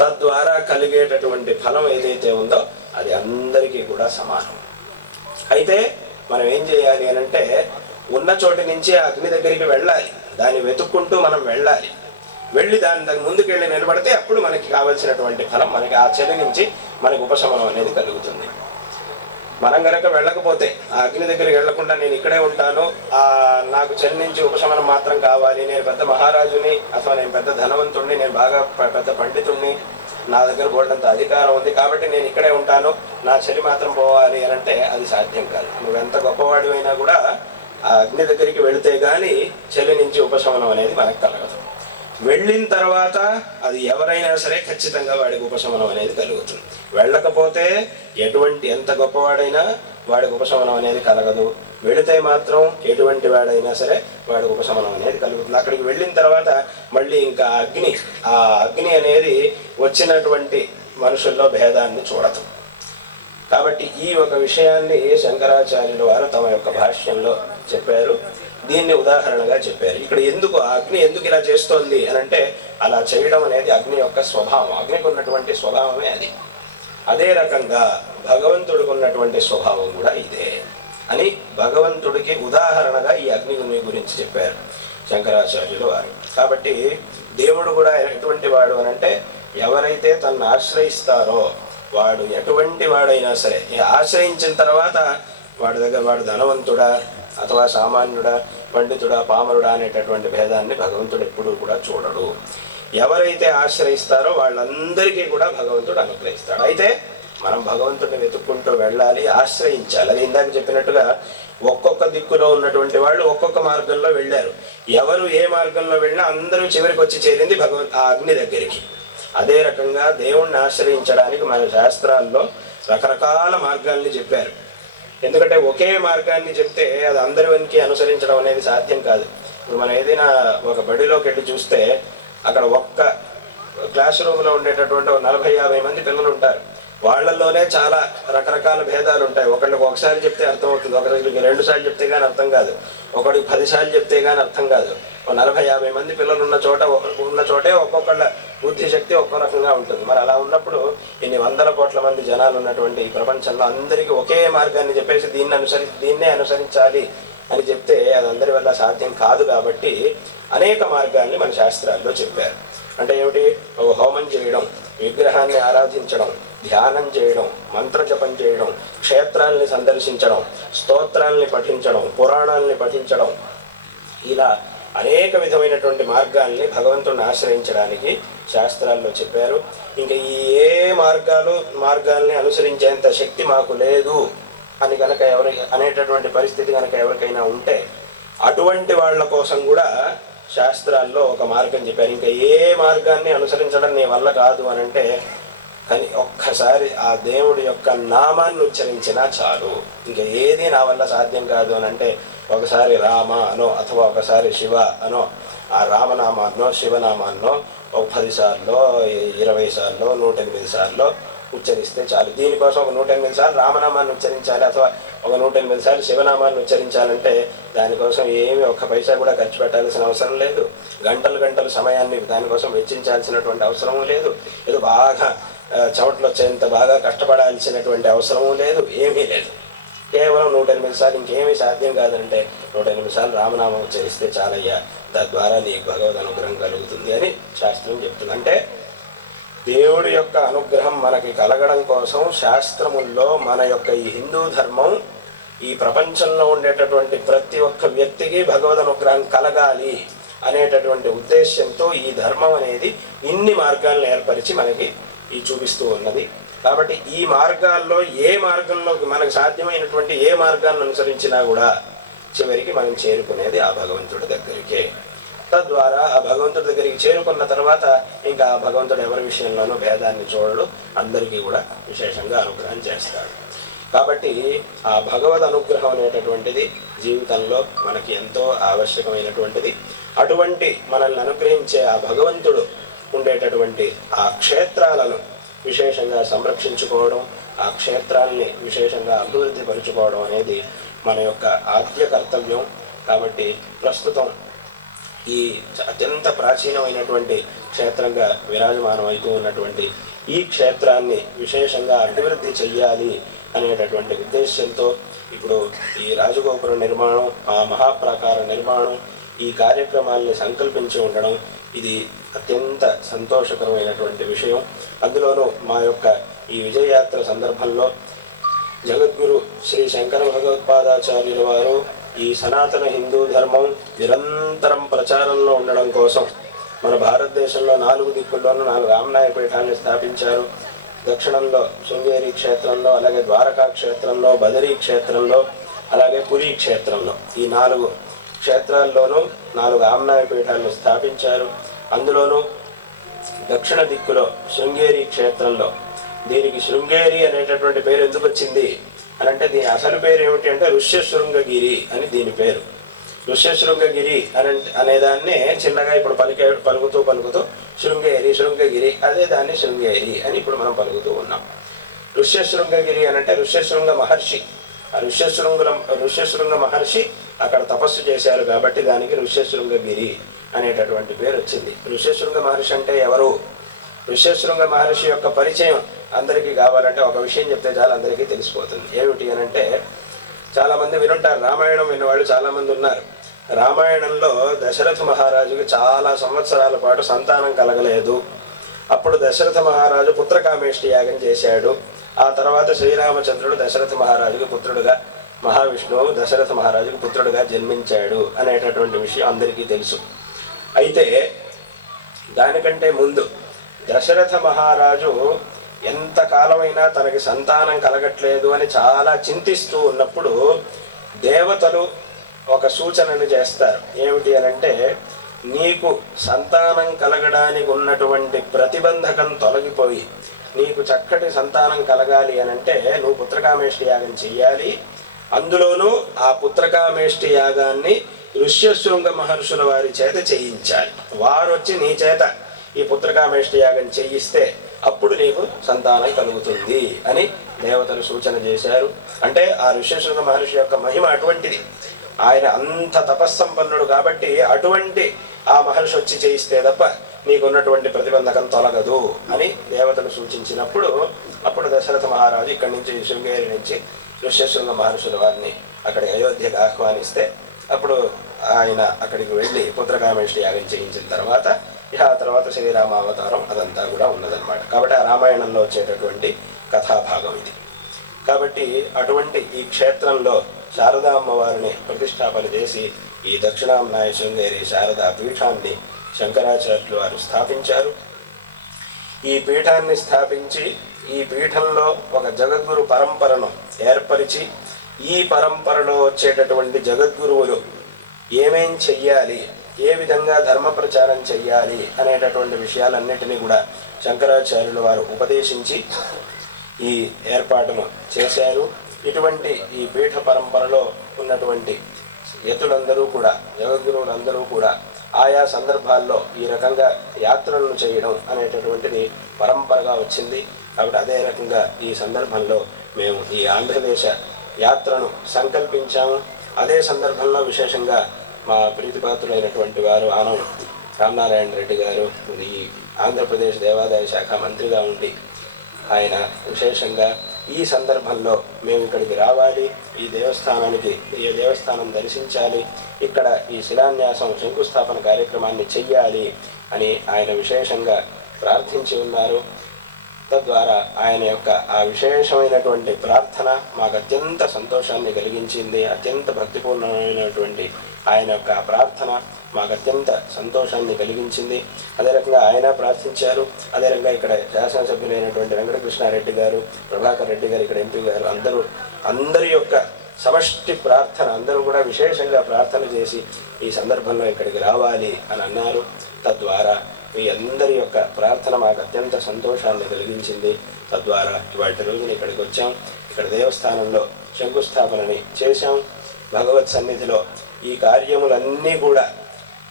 తద్వారా కలిగేటటువంటి ఫలం ఏదైతే ఉందో అది అందరికీ కూడా సమానం. అయితే మనం ఏం చేయాలి అనంటే, ఉన్న చోటి నుంచి ఆ అగ్ని దగ్గరికి వెళ్ళాలి, దాన్ని వెతుక్కుంటూ మనం వెళ్ళాలి. వెళ్ళి దాని ముందుకెళ్ళి నిలబడితే అప్పుడు మనకి కావలసినటువంటి ఫలం, మనకి ఆ చలి నుంచి మనకు ఉపశమనం అనేది కలుగుతుంది. మనం కనుక వెళ్ళకపోతే, ఆ అగ్ని దగ్గరికి వెళ్లకుండా నేను ఇక్కడే ఉంటాను, నాకు చలి నుంచి ఉపశమనం మాత్రం కావాలి, నేను పెద్ద మహారాజుని అథవా నేను పెద్ద ధనవంతుడిని, నేను బాగా పెద్ద పండితుడిని, నా దగ్గర బోల్డంత అధికారం ఉంది కాబట్టి నేను ఇక్కడే ఉంటాను, నా చలి మాత్రం పోవాలి అని అంటే అది సాధ్యం కాదు. నువ్వెంత గొప్పవాడివైనా కూడా ఆ అగ్ని దగ్గరికి వెళితే గానీ చలి నుంచి ఉపశమనం అనేది మనకు కలగదు. వెళ్ళిన తర్వాత అది ఎవరైనా సరే ఖచ్చితంగా వాడికి ఉపశమనం అనేది కలుగుతుంది. వెళ్ళకపోతే ఎంత గొప్పవాడైనా వాడికి ఉపశమనం అనేది కలగదు. వెళితే మాత్రం ఎటువంటి వాడైనా సరే వాడికి ఉపశమనం అనేది కలుగుతుంది. అక్కడికి వెళ్ళిన తర్వాత మళ్ళీ ఇంకా ఆ అగ్ని అనేది వచ్చినటువంటి మనుషుల్లో భేదాన్ని చూడదు. కాబట్టి ఈ ఒక విషయాన్ని శంకరాచార్యుల వారు తమ యొక్క భాష్యంలో చెప్పారు. దీన్ని ఉదాహరణగా చెప్పారు. ఇక్కడ అగ్ని ఎందుకు ఇలా చేస్తోంది అని అంటే, అలా చేయడం అనేది అగ్ని యొక్క స్వభావం, అగ్నికి ఉన్నటువంటి స్వభావమే అది. అదే రకంగా భగవంతుడికి ఉన్నటువంటి స్వభావం కూడా ఇదే అని భగవంతుడికి ఉదాహరణగా ఈ అగ్ని గురించి చెప్పారు శంకరాచార్యులు వారు. కాబట్టి దేవుడు కూడా ఎటువంటి వాడు అనంటే, ఎవరైతే తనను ఆశ్రయిస్తారో వాడు ఎటువంటి వాడైనా సరే ఆశ్రయించిన తర్వాత వాడు ధనవంతుడా అథవా సామాన్యుడా, పండితుడా, పామరుడా అనేటటువంటి భేదాన్ని భగవంతుడు ఎప్పుడూ కూడా చూడడు. ఎవరైతే ఆశ్రయిస్తారో వాళ్ళందరికీ కూడా భగవంతుడు అనుగ్రహిస్తాడు. అయితే మనం భగవంతుడిని వెతుక్కుంటూ వెళ్ళాలి, ఆశ్రయించాలి. అది ఇందాక చెప్పినట్టుగా ఒక్కొక్క దిక్కులో ఉన్నటువంటి వాళ్ళు ఒక్కొక్క మార్గంలో వెళ్ళారు. ఎవరు ఏ మార్గంలో వెళ్ళినా అందరూ చివరికి వచ్చి చేరింది ఆ అగ్ని దగ్గరికి. అదే రకంగా దేవుణ్ణి ఆశ్రయించడానికి మన శాస్త్రాల్లో రకరకాల మార్గాల్ని చెప్పారు. ఎందుకంటే ఒకే మార్గాన్ని చెప్తే అది అందరికి అనుసరించడం అనేది సాధ్యం కాదు. ఇప్పుడు మనం ఏదైనా ఒక బడిలోకి వెళ్ళి చూస్తే అక్కడ ఒక్క క్లాస్ రూమ్లో ఉండేటటువంటి 40-50 మంది పిల్లలు ఉంటారు. వాళ్ళల్లోనే చాలా రకరకాల భేదాలు ఉంటాయి. ఒకళ్ళకి ఒకసారి చెప్తే అర్థం అవుతుంది, ఒకరికి 2 సార్లు చెప్తే కానీ అర్థం కాదు, ఒకరికి 10 సార్లు చెప్తే కానీ అర్థం కాదు. 40-50 మంది పిల్లలు ఉన్న చోటే ఒక్కొక్కళ్ళ బుద్ధి శక్తి ఒక్కో రకంగా ఉంటుంది. మరి అలా ఉన్నప్పుడు ఇన్ని 100 కోట్ల మంది జనాలు ఉన్నటువంటి ఈ ప్రపంచంలో అందరికీ ఒకే మార్గాన్ని చెప్పేసి దీన్నే అనుసరించాలి అని చెప్తే అది అందరి వల్ల సాధ్యం కాదు. కాబట్టి అనేక మార్గాల్ని మన శాస్త్రాల్లో చెప్పారు. అంటే ఏమిటి? ఒక హోమం చేయడం, విగ్రహాన్ని ఆరాధించడం, ధ్యానం చేయడం, మంత్రజపం చేయడం, క్షేత్రాల్ని సందర్శించడం, స్తోత్రాల్ని పఠించడం, పురాణాల్ని పఠించడం, ఇలా అనేక విధమైనటువంటి మార్గాల్ని భగవంతుడిని ఆశ్రయించడానికి శాస్త్రాల్లో చెప్పారు. ఇంకా ఈ ఏ మార్గాల్ని అనుసరించేంత శక్తి మాకు లేదు అని కనుక అనేటటువంటి పరిస్థితి కనుక ఎవరికైనా ఉంటే అటువంటి వాళ్ళ కోసం కూడా శాస్త్రాల్లో ఒక మార్గం చెప్పారు. ఇంకా ఏ మార్గాన్ని అనుసరించడం నీ వల్ల కాదు అని అంటే కానీ ఒక్కసారి ఆ దేవుడి యొక్క నామాన్ని ఉచ్చరించినా చాలు. ఇంకా ఏది నా వల్ల సాధ్యం కాదు అని అంటే ఒకసారి రామ అనో అథవా ఒకసారి శివ అనో, ఆ రామనామాన్నో శివనామాన్నో ఒక 10 సార్లు 20 సార్లు 108 సార్లు ఉచ్చరిస్తే చాలు. దీనికోసం ఒక 108 సార్లు రామనామాన్ని ఉచ్చరించాలి అథవా ఒక 108 సార్లు శివనామాన్ని ఉచ్చరించాలంటే దానికోసం ఏమి ఒక్క పైసా కూడా ఖర్చు పెట్టాల్సిన అవసరం లేదు. గంటలు సమయాన్ని దానికోసం వెచ్చించాల్సినటువంటి అవసరం లేదు. ఏదో బాగా చెమటలు వచ్చేంత బాగా కష్టపడాల్సినటువంటి అవసరము లేదు, ఏమీ లేదు. కేవలం 108 సార్లు, ఇంకేమీ సాధ్యం కాదంటే 108 సార్లు రామనామం ఉచ్చరిస్తే చాలయ్యా, తద్వారా నీకు భగవద్ అనుగ్రహం కలుగుతుంది అని శాస్త్రం చెప్తుంది. అంటే దేవుడి యొక్క అనుగ్రహం మనకి కలగడం కోసం శాస్త్రముల్లో మన యొక్క ఈ హిందూ ధర్మం ఈ ప్రపంచంలో ఉండేటటువంటి ప్రతి ఒక్క వ్యక్తికి భగవద్ అనుగ్రహం కలగాలి అనేటటువంటి ఉద్దేశ్యంతో ఈ ధర్మం అనేది ఇన్ని మార్గాలను ఏర్పరిచి మనకి ఈ చూపిస్తూ ఉన్నది. కాబట్టి ఈ మార్గాల్లో ఏ మార్గంలో మనకు సాధ్యమైనటువంటి ఏ మార్గాన్ని అనుసరించినా కూడా చివరికి మనం చేరుకునేది ఆ భగవంతుడి దగ్గరికే. తద్వారా ఆ భగవంతుడి దగ్గరికి చేరుకున్న తర్వాత ఇంకా ఆ భగవంతుడు ఎవరి విషయంలోనూ భేదాన్ని చూడడు, అందరికీ కూడా విశేషంగా అనుగ్రహం చేస్తాడు. కాబట్టి ఆ భగవద్ అనుగ్రహం అనేటటువంటిది జీవితంలో మనకి ఎంతో ఆవశ్యకమైనటువంటిది. అటువంటి మనల్ని అనుగ్రహించే ఆ భగవంతుడు ఉండేటటువంటి ఆ క్షేత్రాలను విశేషంగా సంరక్షించుకోవడం, ఆ క్షేత్రాల్ని విశేషంగా అభివృద్ధి పరుచుకోవడం అనేది మన యొక్క ఆద్య కర్తవ్యం. కాబట్టి ప్రస్తుతం ఈ అత్యంత ప్రాచీనమైనటువంటి క్షేత్రంగా విరాజమానం అవుతూ ఉన్నటువంటి ఈ క్షేత్రాన్ని విశేషంగా అభివృద్ధి చెయ్యాలి అనేటటువంటి ఉద్దేశంతో ఇప్పుడు ఈ రాజగోపుర నిర్మాణం, ఆ మహాప్రాకార నిర్మాణం, ఈ కార్యక్రమాల్ని సంకల్పించి ఉండడం ఇది అత్యంత సంతోషకరమైనటువంటి విషయం. అందులోనూ మా యొక్క ఈ విజయయాత్ర సందర్భంలో జగద్గురు శ్రీ శంకర భగవత్పాదాచార్యుల వారు ఈ సనాతన హిందూ ధర్మం నిరంతరం ప్రచారంలో ఉండడం కోసం మన భారతదేశంలో 4 దిక్కుల్లోనూ 4 ఆమ్నాయ పీఠాన్ని స్థాపించారు. దక్షిణంలో శృంగేరి క్షేత్రంలో, అలాగే ద్వారకా క్షేత్రంలో, బదరీ క్షేత్రంలో, అలాగే పురీ క్షేత్రంలో, ఈ 4 క్షేత్రాల్లోనూ 4 ఆమ్నాయ పీఠాలను స్థాపించారు. అందులోనూ దక్షిణ దిక్కులో శృంగేరి క్షేత్రంలో, దీనికి శృంగేరి అనేటటువంటి పేరు ఎందుకు వచ్చింది అని అంటే దీని అసలు పేరు ఏమిటి అంటే ఋష్యశృంగగిరి అని దీని పేరు. ఋష్యశృంగగిరి అనేదాన్నే చిన్నగా ఇప్పుడు పలుకుతూ శృంగగిరి అదే దాన్ని శృంగేరి అని ఇప్పుడు మనం పలుకుతూ ఉన్నాం. ఋష్యశృంగగిరి అని అంటే ఋష్యశృంగ మహర్షి, ఆ ఋష్యశృంగ మహర్షి అక్కడ తపస్సు చేశారు కాబట్టి దానికి ఋష్యశృంగగిరి అనేటటువంటి పేరు వచ్చింది. ఋష్యశృంగ మహర్షి అంటే ఎవరు? ఋష్యశృంగ మహర్షి యొక్క పరిచయం అందరికీ కావాలంటే ఒక విషయం చెప్తే చాలా అందరికీ తెలిసిపోతుంది. ఏమిటి అని అంటే చాలామంది వినుంటారు, రామాయణం విన్నవాళ్ళు చాలామంది ఉన్నారు. రామాయణంలో దశరథ మహారాజుకి చాలా సంవత్సరాల పాటు సంతానం కలగలేదు. అప్పుడు దశరథ మహారాజు పుత్రకామేష్టి యాగం చేశాడు. ఆ తర్వాత శ్రీరామచంద్రుడు దశరథ మహారాజుకి పుత్రుడుగా, మహావిష్ణువు దశరథ మహారాజుకి పుత్రుడుగా జన్మించాడు అనేటటువంటి విషయం అందరికీ తెలుసు. అయితే దానికంటే ముందు దశరథ మహారాజు ఎంతకాలమైనా తనకి సంతానం కలగట్లేదు అని చాలా చింతిస్తూ ఉన్నప్పుడు దేవతలు ఒక సూచనను చేస్తారు. ఏమిటి అని అంటే నీకు సంతానం కలగడానికి ఉన్నటువంటి ప్రతిబంధకం తొలగిపోయి నీకు చక్కటి సంతానం కలగాలి అని అంటే నువ్వు పుత్రకామేష్టి యాగం చెయ్యాలి. అందులోనూ ఆ పుత్రకామేష్టి యాగాన్ని ఋష్యశృంగ మహర్షుల వారి చేత చేయించాలి. వారు వచ్చి నీ చేత ఈ పుత్రకామేష్టి యాగం చేయిస్తే అప్పుడు నీకు సంతానం కలుగుతుంది అని దేవతలు సూచన చేశారు. అంటే ఆ ఋష్యశృంగ మహర్షి యొక్క మహిమ అటువంటిది. ఆయన అంత తపస్సంపన్నుడు కాబట్టి అటువంటి ఆ మహర్షి వచ్చి చేయిస్తే తప్ప నీకున్నటువంటి ప్రతిబంధకం తొలగదు అని దేవతలు సూచించినప్పుడు అప్పుడు దశరథ మహారాజు ఇక్కడి నుంచి శృంగేరి నుంచి ఋష్యశృంగ మహర్షుల వారిని అక్కడికి అయోధ్యకు ఆహ్వానిస్తే అప్పుడు ఆయన అక్కడికి వెళ్ళి పుత్రకామేష్టి యాగం చేయించిన తర్వాత ఆ తర్వాత శ్రీరామ అవతారం అదంతా కూడా ఉన్నదన్నమాట. కాబట్టి ఆ రామాయణంలో వచ్చేటటువంటి కథాభాగం ఇది. కాబట్టి అటువంటి ఈ క్షేత్రంలో శారదా అమ్మవారిని ప్రతిష్టాపన చేసి ఈ దక్షిణాంనాయ శృంగేరి శారదా పీఠాన్ని శంకరాచార్యులు వారు స్థాపించారు. ఈ పీఠాన్ని స్థాపించి ఈ పీఠంలో ఒక జగద్గురు పరంపరను ఏర్పరిచి ఈ పరంపరలో వచ్చేటటువంటి జగద్గురువులు ఏమేం చెయ్యాలి, ఏ విధంగా ధర్మ ప్రచారం చెయ్యాలి అనేటటువంటి విషయాలన్నిటినీ కూడా శంకరాచార్యులు వారు ఉపదేశించి ఈ ఏర్పాటును చేశారు. ఇటువంటి ఈ పీఠ పరంపరలో ఉన్నటువంటి యతులందరూ కూడా జగద్గురువులందరూ కూడా ఆయా సందర్భాల్లో ఈ రకంగా యాత్రలను చేయడం అనేటటువంటిది పరంపరగా వచ్చింది. కాబట్టి అదే రకంగా ఈ సందర్భంలో మేము ఈ ఆంధ్రదేశ యాత్రను సంకల్పించాము. అదే సందర్భంలో విశేషంగా మా ప్రీతిపాత్రులైనటువంటి వారు ఆనం రామనారాయణ రెడ్డి గారు ఈ ఆంధ్రప్రదేశ్ దేవాదాయ శాఖ మంత్రిగా ఉండి ఆయన విశేషంగా ఈ సందర్భంలో మేము ఇక్కడికి రావాలి, ఈ దేవస్థానం దర్శించాలి, ఇక్కడ ఈ శిలాన్యాసం శంకుస్థాపన కార్యక్రమాన్ని చెయ్యాలి అని ఆయన విశేషంగా ప్రార్థించి ఉన్నారు. తద్వారా ఆయన యొక్క ఆ విశేషమైనటువంటి ప్రార్థన మాకు అత్యంత సంతోషాన్ని కలిగించింది. అత్యంత భక్తిపూర్ణమైనటువంటి ఆయన యొక్క ప్రార్థన మాకు అత్యంత సంతోషాన్ని కలిగించింది. అదే రకంగా ఆయన ప్రార్థించారు. అదే రకంగా ఇక్కడ శాసనసభ్యులైనటువంటి వెంకటకృష్ణారెడ్డి గారు, ప్రభాకర్ రెడ్డి గారు, ఇక్కడ ఎంపీ గారు అందరి యొక్క సమష్టి ప్రార్థన, అందరూ కూడా విశేషంగా ప్రార్థన చేసి ఈ సందర్భంలో ఇక్కడికి రావాలి అని అన్నారు. తద్వారా మీ అందరి యొక్క ప్రార్థన మాకు అత్యంత సంతోషాన్ని కలిగించింది. తద్వారా ఇవాటి రోజున ఇక్కడికి వచ్చాం. ఇక్కడ దేవస్థానంలో శంకుస్థాపనని చేశాం. భగవత్ సన్నిధిలో ఈ కార్యములన్నీ కూడా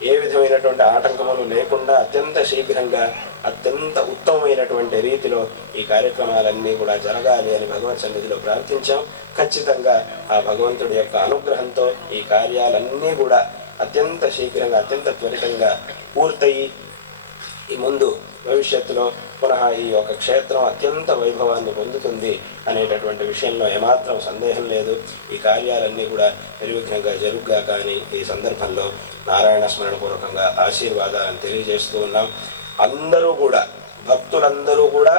ఏ విధమైనటువంటి ఆటంకములు లేకుండా అత్యంత శీఘ్రంగా అత్యంత ఉత్తమమైనటువంటి రీతిలో ఈ కార్యక్రమాలన్నీ కూడా జరగాలి అని భగవత్ సన్నిధిలో ప్రార్థించాం. ఖచ్చితంగా ఆ భగవంతుడి యొక్క అనుగ్రహంతో ఈ కార్యాలన్నీ కూడా అత్యంత శీఘ్రంగా అత్యంత త్వరితంగా పూర్తయి ఈ ముందు భవిష్యత్తులో పునః ఈ యొక్క క్షేత్రం అత్యంత వైభవాన్ని పొందుతుంది అనేటటువంటి విషయంలో ఏమాత్రం సందేహం లేదు. ఈ కార్యాలన్నీ కూడా నిర్విఘ్నంగా జరుగుగా కానీ ఈ సందర్భంలో నారాయణ స్మరణ పూర్వకంగా ఆశీర్వాదాలను తెలియజేస్తూ ఉన్నాం. అందరూ కూడా భక్తులందరూ కూడా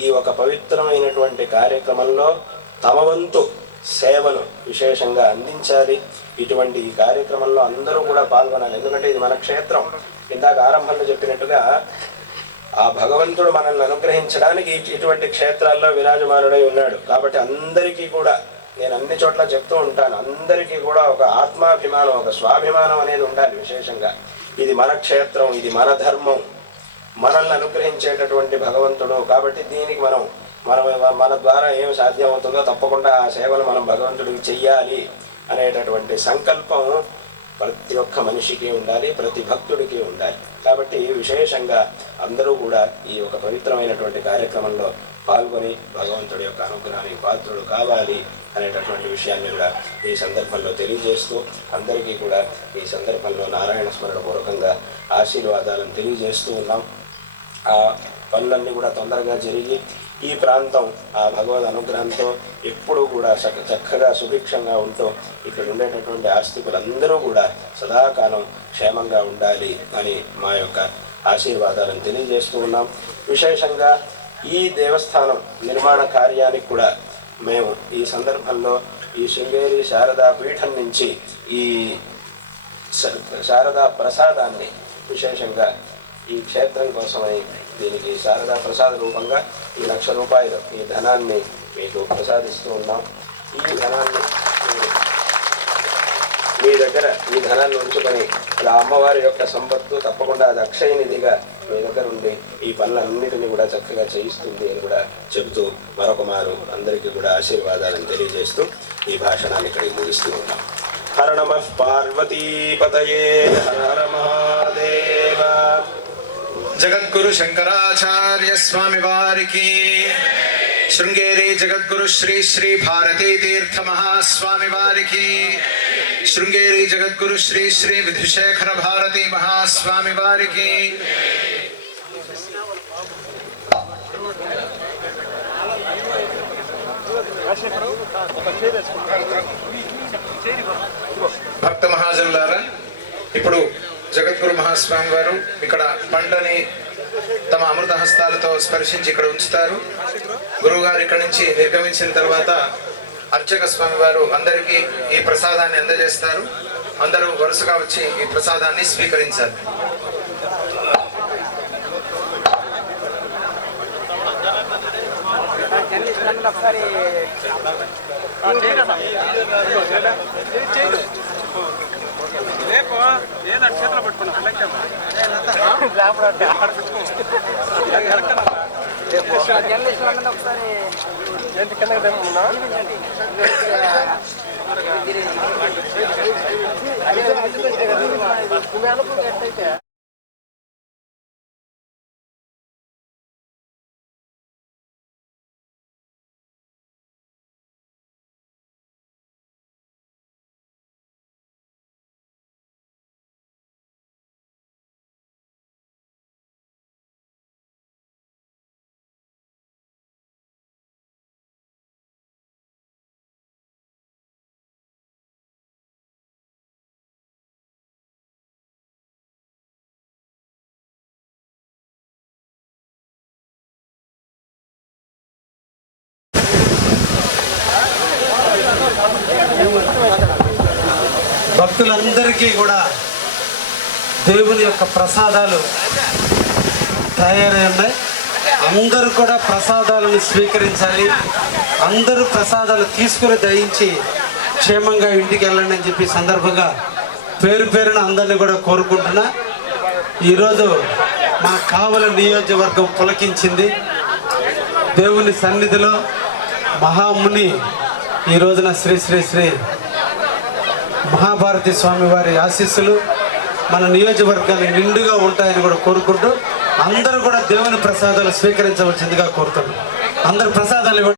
ఈ ఒక పవిత్రమైనటువంటి కార్యక్రమంలో తమ వంతు సేవను విశేషంగా అందించాలి. ఇటువంటి ఈ కార్యక్రమంలో అందరూ కూడా పాల్గొనాలి. ఎందుకంటే ఇది మన క్షేత్రం. ఇందాక ఆరంభంలో చెప్పినట్టుగా ఆ భగవంతుడు మనల్ని అనుగ్రహించడానికి ఇటువంటి క్షేత్రాల్లో విరాజమానుడై ఉన్నాడు. కాబట్టి అందరికీ కూడా నేను అన్ని చోట్ల చెప్తూ ఉంటాను, అందరికీ కూడా ఒక ఆత్మాభిమానం, ఒక స్వాభిమానం అనేది ఉండాలి. విశేషంగా ఇది మన క్షేత్రం, ఇది మన ధర్మం, మనల్ని అనుగ్రహించేటటువంటి భగవంతుడు. కాబట్టి దీనికి మన ద్వారా ఏం సాధ్యం అవుతుందో తప్పకుండా ఆ సేవలు మనం భగవంతుడికి చెయ్యాలి అనేటటువంటి సంకల్పం ప్రతి ఒక్క మనిషికి ఉండాలి, ప్రతి భక్తుడికి ఉండాలి. కాబట్టి విశేషంగా అందరూ కూడా ఈ ఒక పవిత్రమైనటువంటి కార్యక్రమంలో పాల్గొని భగవంతుడి యొక్క అనుగ్రహానికి పాత్రుడు కావాలి అనేటటువంటి విషయాన్ని కూడా ఈ సందర్భంలో తెలియజేస్తూ అందరికీ కూడా ఈ సందర్భంలో నారాయణ స్మరణ పూర్వకంగా ఆశీర్వాదాలను తెలియజేస్తూ ఉన్నాం. ఆ పనులన్నీ కూడా తొందరగా జరిగి ఈ ప్రాంతం ఆ భగవద్ అనుగ్రహంతో ఎప్పుడూ కూడా చక్కగా సుభిక్షంగా ఉంటూ ఇక్కడ ఉండేటటువంటి ఆస్తికులందరూ కూడా సదాకాలం క్షేమంగా ఉండాలి అని మా యొక్క ఆశీర్వాదాలను తెలియజేస్తూ ఉన్నాం. విశేషంగా ఈ దేవస్థానం నిర్మాణ కార్యానికి కూడా మేము ఈ సందర్భంలో ఈ శృంగేరి శారదా పీఠం నుంచి ఈ శారదా ప్రసాదాన్ని విశేషంగా ఈ క్షేత్రం కోసమై దీనికి శారదా ప్రసాద రూపంగా ఈ 1,00,000 రూపాయలు ఈ ధనాన్ని మీకు ప్రసాదిస్తూ ఉన్నాం. ఈ ధనాన్ని మీ దగ్గర ఈ ధనాన్ని ఉంచుకొని ఆ అమ్మవారి యొక్క సంపత్తు తప్పకుండా అది అక్షయ నిధిగా మీ దగ్గర ఉండి ఈ పనులన్నిటిని కూడా చక్కగా చేయిస్తుంది అని కూడా చెబుతూ మరొక మారు అందరికీ కూడా ఆశీర్వాదాలను తెలియజేస్తూ ఈ భాషణాన్ని ఇక్కడికి ముగిస్తూ ఉన్నాం. హర నమః పార్వతీపతయే హర హర మహాదేవ. జగద్గురు శంకరాచార్య స్వామి వారికి, శృంగేరి జగద్గురు శ్రీ శ్రీ భారతీ తీర్థ మహాస్వామి వారికి, శృంగేరి జగద్గురు శ్రీ శ్రీ విధుశేఖర భారతీ మహాస్వామి వారికి, భక్త మహాజనులారా, ఇప్పుడు జగద్గురు మహాస్వామి వారు ఇక్కడ పంటని తమ అమృత హస్తాలతో స్పర్శించి ఇక్కడ ఉంచుతారు. గురువు గారు ఇక్కడ నుంచి నిర్గమించిన తర్వాత అర్చక స్వామి వారు అందరికీ ఈ ప్రసాదాన్ని అందజేస్తారు. అందరూ వరుసగా వచ్చి ఈ ప్రసాదాన్ని స్వీకరించాలి. చేతిలో పట్టుకున్నా ఒకసారి భక్తులందరికీ కూడా దేవుని యొక్క ప్రసాదాలు తయారై ఉన్నాయి. అందరూ కూడా ప్రసాదాలను స్వీకరించాలి. అందరూ ప్రసాదాలు తీసుకుని దయించి క్షేమంగా ఇంటికి వెళ్ళండి అని చెప్పి సందర్భంగా పేరు పేరున అందరినీ కూడా కోరుకుంటున్నా. ఈరోజు మన కావలి నియోజకవర్గం పులకించింది. దేవుని సన్నిధిలో మహాముని ఈ రోజున శ్రీ శ్రీ శ్రీ మహాభారతి స్వామి వారి ఆశీస్సులు మన నియోజకవర్గానికి నిండుగా ఉంటాయని కూడా కోరుకుంటూ అందరూ కూడా దేవుని ప్రసాదాలు స్వీకరించవలసిందిగా కోరుతున్నాం. అందరు ప్రసాదాలు